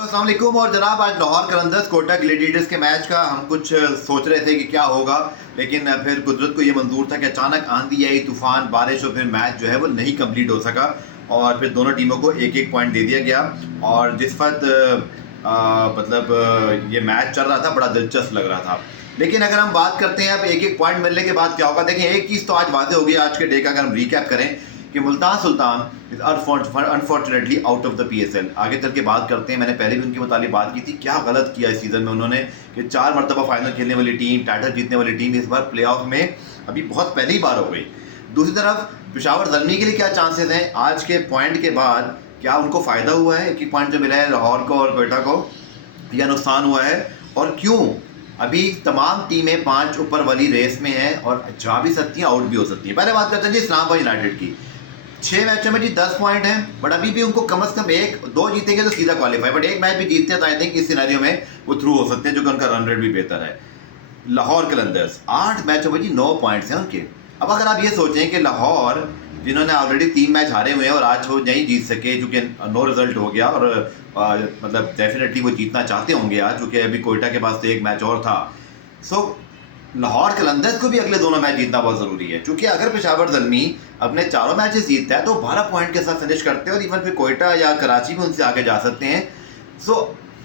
अस्सलाम वालेकुम। और जनाब आज लाहौर कलंदर्स कोटा ग्लैडिएटर्स के मैच का हम कुछ सोच रहे थे कि क्या होगा, लेकिन फिर कुदरत को ये मंजूर था कि अचानक आंधी आई, तूफान, बारिश और फिर मैच जो है वो नहीं कंप्लीट हो सका और फिर दोनों टीमों को एक एक पॉइंट दे दिया गया। और जिस वक्त ये मैच चल रहा था बड़ा दिलचस्प लग रहा था। लेकिन अगर हम बात करते हैं अब एक एक पॉइंट मिलने के बाद क्या होगा, देखिए एक चीज़ तो आज वादे हो गई आज के डे का। अगर हम रिकैप करें कि Multan Sultan is unfortunately out of the PSL। आगे चल के बात करते हैं, मैंने पहले भी उनके मुताबिक बात की थी क्या गलत किया इस सीज़न में उन्होंने कि 4 मरतबा फाइनल खेलने वाली टीम, टाइटल जीतने वाली टीम इस बार प्ले ऑफ में अभी बहुत पहली बार हो गई। दूसरी तरफ पेशावर ज़ल्मी के लिए क्या चांसेस हैं आज के पॉइंट के बाद? क्या उनको फ़ायदा हुआ है कि पॉइंट जो मिला है लाहौर को और कोयटा को, या नुकसान हुआ है? और क्यों? अभी तमाम टीमें 5 ऊपर वाली रेस में हैं और जा भी सकती हैं, आउट भी हो सकती हैं। पहले बात करते हैं जी इस्लामाबाद यूनाइटेड की। 6 मैचों में जी 10 पॉइंट हैं, बट अभी भी उनको कम से कम 1-2 जीतेंगे तो सीधा क्वालिफाई, बट एक मैच भी जीतते हैं तो आई थिंक इस सिनेरियो में वो थ्रू हो सकते हैं, जो कि उनका रन रेट भी बेहतर है। लाहौर कलंदर्स 8 मैचों में जी 9 पॉइंट्स हैं उनके। अब अगर आप ये सोचें कि लाहौर जिन्होंने ऑलरेडी 3 मैच हारे हुए हैं और आज वो नहीं जीत सके क्योंकि नो रिजल्ट हो गया, और मतलब डेफिनेटली वो जीतना चाहते होंगे आज, क्योंकि अभी कोयटा के पास तो एक मैच और था। सो लाहौर कलंदर्स को भी अगले दोनों मैच जीतना बहुत ज़रूरी है, क्योंकि अगर पेशावर ज़ल्मी अपने चारों मैचेस जीतता है तो 12 पॉइंट के साथ फिनिश करते हैं और इवन फिर कोयटा या कराची भी उनसे आगे जा सकते हैं। सो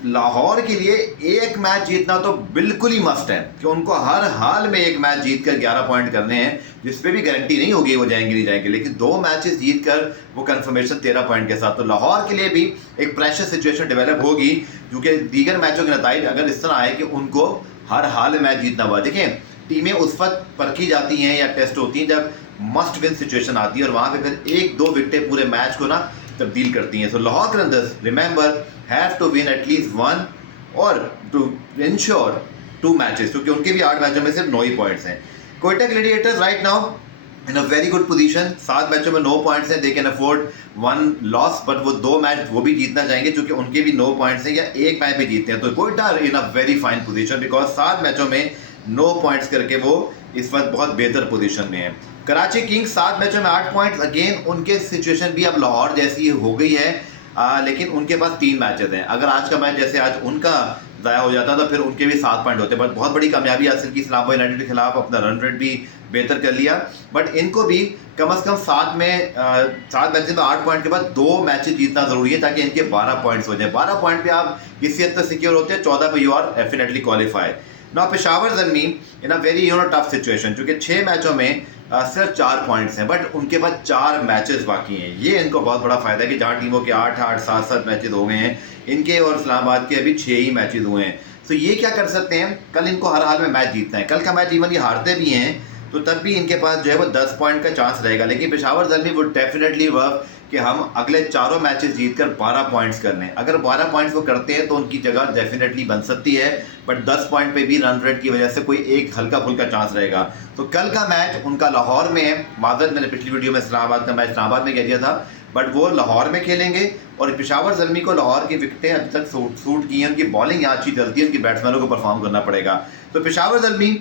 लाहौर के लिए एक मैच जीतना तो बिल्कुल ही मस्ट है कि उनको हर हाल में एक मैच जीत कर 11 पॉइंट करने हैं, जिस पे भी गारंटी नहीं होगी वो जाएंगे नहीं जाएंगे, लेकिन 2 मैचेस जीत कर वो कंफर्मेशन 13 पॉइंट के साथ। तो लाहौर के लिए भी एक प्रेशर सिचुएशन डेवलप होगी, क्योंकि दीगर मैचों के नतीजे अगर इस तरह आए कि उनको हर हाल में मैच जीतना हुआ। देखें टीमें उस वक्त परखी जाती हैं या टेस्ट होती हैं जब मस्ट विन सिचुएशन आती है और वहाँ पे फिर 1-2 विकेटें पूरे मैच को ना तब्दील करती हैं। So Lahore Qalandars remember have to win at least 1 और टू इंश्योर 2 मैचेस, क्योंकि उनके भी 8 मैचों में सिर्फ 9 ही पॉइंट्स हैं। Quetta Gladiators right now in a very good position, 7 मैचों में 9 पॉइंट्स हैं। They can afford 1 loss, but वो 2 मैच वो भी जीतना चाहेंगे क्योंकि उनके भी 9 पॉइंट्स हैं या एक मैच भी जीतते हैं। तो Quetta in a very fine position because 7 मैचों में 9 पॉइंट्स करके वो इस वक्त बहुत बेहतर पोजीशन में है। कराची किंग्स 7 मैचों में 8 पॉइंट्स, अगेन उनके सिचुएशन भी अब लाहौर जैसी हो गई है, लेकिन उनके पास 3 मैचेस हैं। अगर आज का मैच जैसे आज उनका ज़ाया हो जाता तो फिर उनके भी 7 पॉइंट होते, बट बहुत बड़ी कामयाबी हासिल की इस्लामाबाद यूनाइटेड के खिलाफ, अपना रन रेट भी बेहतर कर लिया। बट इनको भी कम से कम 7 मैचेस में 8 पॉइंट के बाद 2 मैचेस जीतना ज़रूरी है ताकि इनके 12 पॉइंट्स हो जाए। 12 पॉइंट पे आप किसी हद तक सिक्योर होते हैं, 14 पे यू आर डेफिनेटली क्वालिफाई। ना Peshawar Zalmi in a very tough situation, क्योंकि 6 मैचों में सिर्फ 4 पॉइंट्स हैं, बट उनके पास 4 मैचेस बाकी हैं। ये इनको बहुत बड़ा फ़ायदा है कि जहाँ टीमों के 8-8, 7-7 मैचेस हो गए हैं, इनके और इस्लामाबाद के अभी 6 ही मैचेस हुए हैं। तो ये क्या कर सकते हैं, कल इनको हर हाल में मैच जीतना है। कल का मैच इवन ये हारते भी हैं तो तब भी इनके पास जो है वो 10 पॉइंट का चांस रहेगा, लेकिन Peshawar Zalmi would definitely work कि हम अगले 4 मैचेस जीतकर 12 पॉइंट्स कर लें। अगर 12 पॉइंट्स वो करते हैं तो उनकी जगह डेफिनेटली बन सकती है, बट 10 पॉइंट पे भी रन रेट की वजह से कोई एक हल्का फुल्का चांस रहेगा। तो कल का मैच उनका लाहौर में है। मादर मैंने पिछली वीडियो में इस्लामाबाद का मैच इस्लामाबाद में कह दिया था, बट वो लाहौर में खेलेंगे और पेशावर ज़ल्मी को लाहौर की विकेटें अभी तक सूट की हैं, उनकी बॉलिंग यहाँ अच्छी चलती है, उनकी बैट्समैनों को परफॉर्म करना पड़ेगा। तो Peshawar Zalmi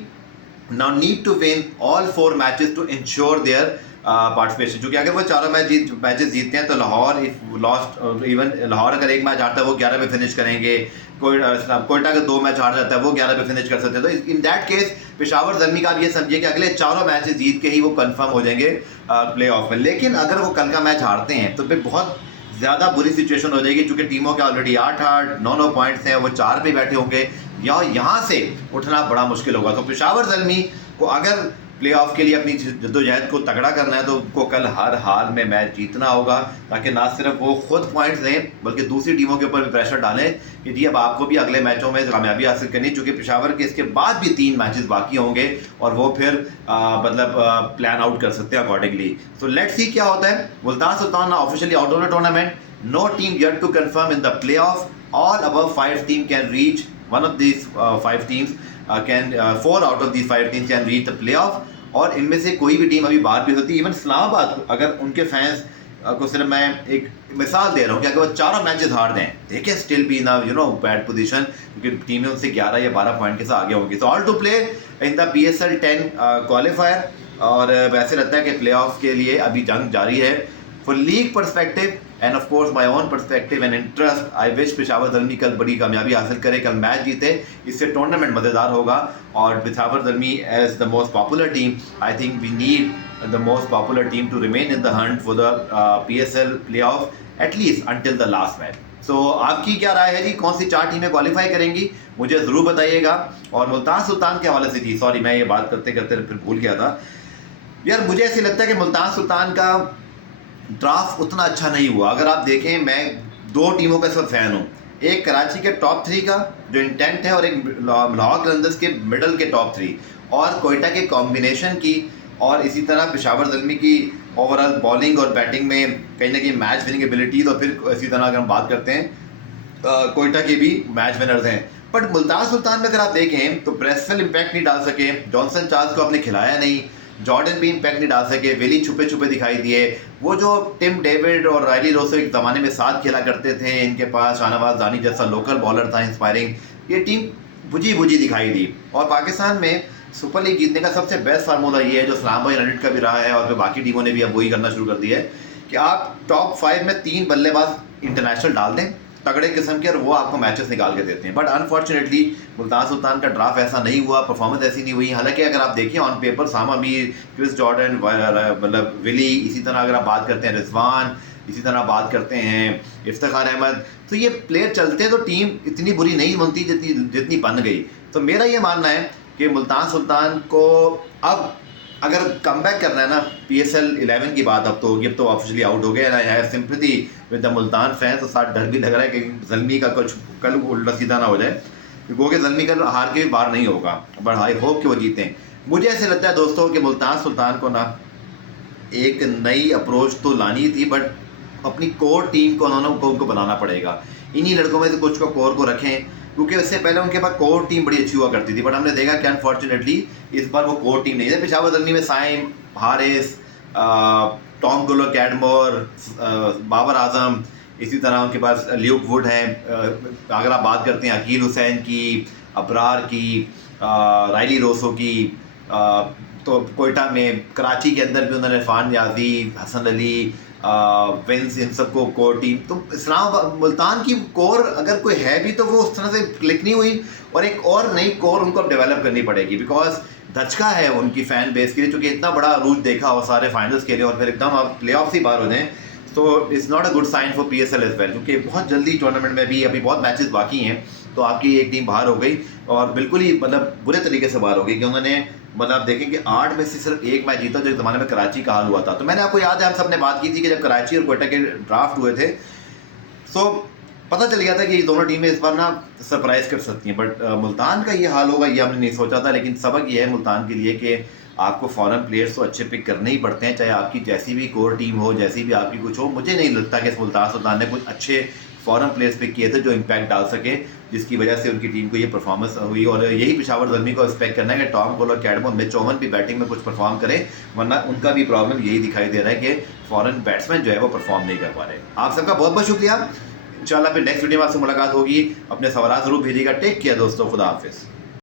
now need to win all 4 matches to ensure their participation, क्योंकि अगर वो चारों मैचेस जीतते हैं तो Lahore if lost even Lahore अगर एक मैच हारता है वो 11 पे फिनिश करेंगे, कोयटा अगर 2 मैच हार जाता है वो 11 पे फिनिश कर सकते हैं। तो in that case Peshawar Zalmi का आप ये समझिए कि अगले 4 मैचेस जीत के ही वो कंफर्म हो जाएंगे प्ले ऑफ में। लेकिन अगर वो कल का मैच हारते हैं तो फिर बहुत ज़्यादा बुरी सिचुएशन हो जाएगी, क्योंकि टीमों के ऑलरेडी 8-8, 9-9 पॉइंट्स हैं, वो 4 पे बैठे होंगे या यहाँ से उठना बड़ा मुश्किल होगा। तो पेशावर ज़ल्मी को अगर प्ले ऑफ के लिए अपनी जद्दोजहद को तगड़ा करना है तो उनको कल हर हाल में मैच जीतना होगा, ताकि ना सिर्फ वो खुद पॉइंट्स दें बल्कि दूसरी टीमों के ऊपर भी प्रेशर डालें कि जी अब आपको भी अगले मैचों में कामयाबी हासिल करनी है, चूँकि पेशावर के इसके बाद भी 3 मैचेस बाकी होंगे और वो फिर प्लान आउट कर सकते हैं अकॉर्डिंगली। सो लेट्स सी क्या होता है। Multan Sultan officially out of the tournament, no team yet to confirm in the play off, all above 5 team can reach one of these 5 teams can 4 out of these 5 teams can reach the playoff, और इनमें से कोई भी team अभी बाहर भी होती है। इवन इस्लामाबाद अगर उनके फैंस को सिर्फ मैं एक मिसाल दे रहा हूँ कि अगर वो 4 मैचेस हार दें, they can still be in a bad position, क्योंकि टीमें उनसे 11 या 12 पॉइंट के साथ आगे होंगी। तो all to play in the PSL 10 qualifier, और वैसे लगता है कि प्ले ऑफ के लिए अभी जंग जारी है। For league perspective end of course my own perspective and interest, I wish Peshawar Zalmi कल बड़ी कामयाबी हासिल करे, कल मैच जीते, इससे टूर्नामेंट मज़ेदार होगा। और Peshawar Zalmi as the most popular team, I think we need the most popular team to remain in the hunt for the PSL play off at least until the last match. So आपकी क्या राय है जी, कौन सी 4 टीमें क्वालिफाई करेंगी, मुझे ज़रूर बताइएगा। और मुल्तान सुल्तान के हवाले से जी, सॉरी मैं ये बात करते करते फिर भूल गया था यार, मुझे ऐसे लगता है कि मुल्तान सुल्तान का ड्राफ्ट उतना अच्छा नहीं हुआ। अगर आप देखें, मैं 2 टीमों का सब फैन हूँ, एक कराची के टॉप 3 का जो इंटेंट है और एक लाहौर कलंदर्स के मिडल के टॉप 3 और कोयटा के कॉम्बिनेशन की, और इसी तरह पेशावर ज़ल्मी की ओवरऑल बॉलिंग और बैटिंग में कहीं ना कहीं मैच विनिंग एबिलिटी। तो फिर इसी तरह अगर हम बात करते हैं कोयटा के भी मैच विनर्स हैं। बट मुल्तान सुल्तान में अगर आप देखें तो ब्रेसवेल इम्पैक्ट नहीं डाल सके, जॉनसन चार्ल्स को आपने खिलाया नहीं, जॉर्डन भी इम्पैक्ट नहीं डाल सके, विली छुपे छुपे दिखाई दिए। वो जो टिम डेविड और रायली रोसो एक ज़माने में साथ खेला करते थे, इनके पास शाहनवाज दानी जैसा लोकल बॉलर था इंस्पायरिंग, ये टीम बुझी बुझी दिखाई दी। और पाकिस्तान में सुपर लीग जीतने का सबसे बेस्ट फार्मूला ये है, जो इस्लामाबाद यूनाइटेड का भी रहा है और फिर बाकी टीमों ने भी अब वही करना शुरू कर दिया है, कि आप टॉप 5 में 3 बल्लेबाज इंटरनेशनल डाल दें तगड़े किस्म के, और वो आपको मैचेस निकाल के देते हैं। बट अनफॉर्चुनेटली मुल्तान सुल्तान का ड्राफ्ट ऐसा नहीं हुआ, परफॉर्मेंस ऐसी नहीं हुई। हालांकि अगर आप देखिए on paper Sama Mir, Chris Jordan, मतलब विली, इसी तरह अगर आप बात करते हैं रिजवान, इसी तरह बात करते हैं इफ्तिखार अहमद, तो ये प्लेयर चलते तो टीम इतनी बुरी नहीं बनती जितनी बन गई। तो मेरा ये मानना है कि मुल्तान सुल्तान को अब अगर कम बैक करना है ना, PSL 11 की बात अब तो होगी, अब तो ऑफिशियली आउट हो गया ना, है sympathy with the Multan fans. तो साथ डर भी लग रहा है कि ज़ल्मी का कुछ कल उल्टा सीधा ना हो जाए, क्योंकि ज़ल्मी का हार के भी बाहर नहीं होगा, बट आई होप कि वो जीतें। मुझे ऐसे लगता है दोस्तों कि मुल्तान सुल्तान को ना एक नई अप्रोच तो लानी थी, बट अपनी कोर टीम को उनको बनाना पड़ेगा। इन्हीं लड़कों में से कुछ को कोर को रखें, क्योंकि इससे पहले उनके पास कोर टीम बड़ी अच्छी हुआ करती थी, बट हमने देखा कि अनफॉर्चुनेटली इस बार वो कोर टीम नहीं है। पेशावर ज़ल्मी में साइम, हारिस, टॉम गुलो, कैडमोर, बाबर आजम, इसी तरह उनके पास ल्यूक वुड हैं। अगर आप बात करते हैं अकील हुसैन की, अबरार की, रायली रोसो की, तो कोयटा में, कराची के अंदर भी उन्होंने इरफान नियाज़ी, हसन अली, विंस, इन सबको कोर टीम। तो इस्लाम मुल्तान की कोर अगर कोई है भी तो वो उस तरह से क्लिक नहीं हुई, और एक और नई कोर उनको अब डेवलप करनी पड़ेगी, बिकॉज धचका है उनकी फ़ैन बेस के लिए, चूँकि इतना बड़ा अरूज देखा और सारे फाइनल्स के लिए, और फिर एकदम आप प्ले ऑफ ही बाहर हो जाएँ, तो it's not a good sign for PSL as well, क्योंकि बहुत जल्दी टूर्नामेंट में भी अभी बहुत मैचेस बाकी हैं। तो आपकी एक टीम बाहर हो गई, और बिल्कुल ही मतलब बुरे तरीके से बाहर हो गई, कि उन्होंने मतलब आप देखें कि 8 में से सिर्फ 1 मैच जीता, जो एक ज़माने में कराची का हाल हुआ था। तो मैंने आपको याद है, हम सब ने बात की थी कि जब कराची और कोयटा के ड्राफ्ट हुए थे, तो पता चल गया था कि ये दोनों टीमें इस बार ना सरप्राइज़ कर सकती हैं। बट मुल्तान का ये हाल होगा ये हमने नहीं सोचा था। लेकिन सबक ये है मुल्तान के लिए कि आपको फॉरेन प्लेयर्स तो अच्छे पिक करने ही पड़ते हैं, चाहे आपकी जैसी भी कोर टीम हो, जैसी भी आपकी कुछ हो। मुझे नहीं लगता कि मुल्तान सुल्तान ने कुछ अच्छे फॉरेन प्लेयर्स पिक किए थे जो इम्पैक्ट डाल सके, जिसकी वजह से उनकी टीम को ये परफॉर्मेंस हुई। और यही पेशावर ज़ल्मी को एक्सपेक्ट करना है कि टॉम कोल और कैडमो, मिच ओवन भी बैटिंग में कुछ परफॉर्म करें, वरना उनका भी प्रॉब्लम यही दिखाई दे रहा है कि फॉरेन बैट्समैन जो है वो परफॉर्म नहीं कर पा रहे। आप सबका बहुत बहुत शुक्रिया। इंशाल्लाह फिर नेक्स्ट वीडियो में आपसे मुलाकात होगी। अपने सवाल ज़रूर भेजिएगा। टेक केयर दोस्तों, खुदा हाफिज़।